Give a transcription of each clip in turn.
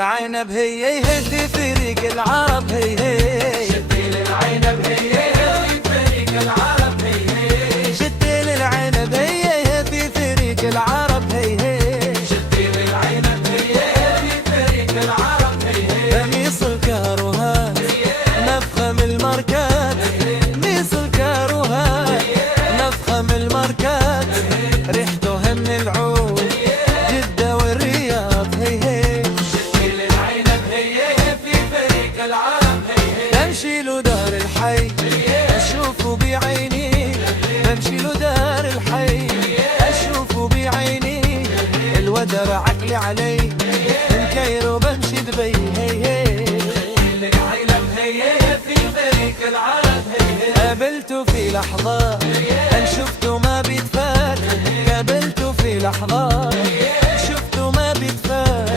العنب هي في فريق العرب هي شتيل العنب هي في فريق العرب هي شتيل العنب هي في فريق العرب هي شتيل العنب هي في فريق العرب هي قميص الكاروهات نفخم الماركات قميص الكاروهات نفخم الماركات ريحته من العود جدة والرياض هي شتيل العنب هي في فريق العرب هي بمشي له دار الحي اشوفه بعيني بمشي له دار الحي اشوفه بعيني الودر عقلي علي من كايرو بمشي دبي شتيل العنب هي في فريق العرب هي قابلته في لحظات ان شفته ما بيتفات قابلته في لحظات شفته ما بيتفات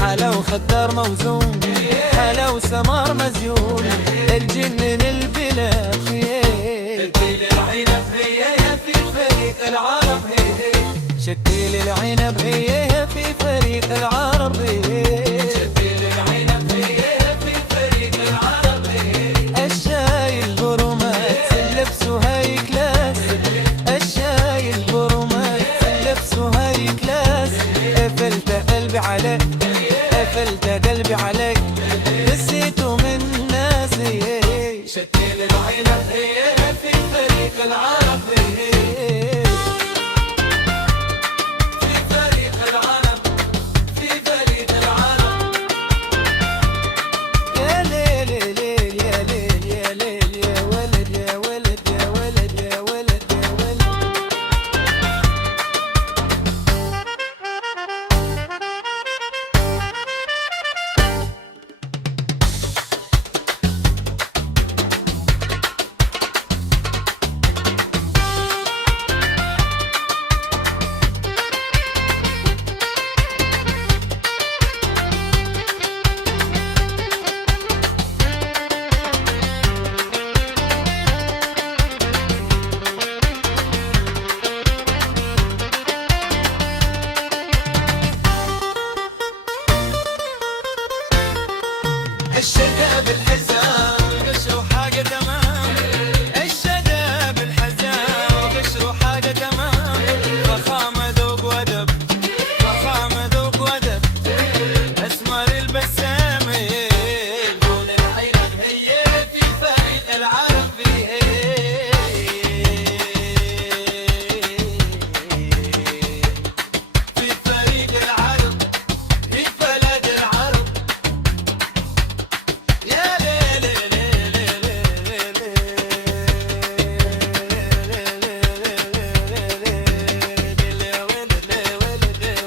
حلا وخدار موزون حلا وسمار مزيون الجنن البلاد شتيل العنب هي في فريق العرب هي شتيل العنب هي في فريق العرب شتيل العنب هي في فريق العرب هي الشاي البرومات لبسه هاي كلاس الشاي البرومات لبسه هاي كلاس قفلت قلبي عليك قفلت قلبي عليك نسيته من ناسي شتيل العنب هي في فريق العرب هي في فريق العرب في فريق العرب يا ليل يا ليل يا ليل يا ليل يا ولد يا ولد يا ولد يا ولد يا ولد الشتا بالحزام قشره حاجة تمام الشدا بالحزام قشره حاجة تمام فخامة ذوق وأدب فخامة ذوق وأدب أسمر البس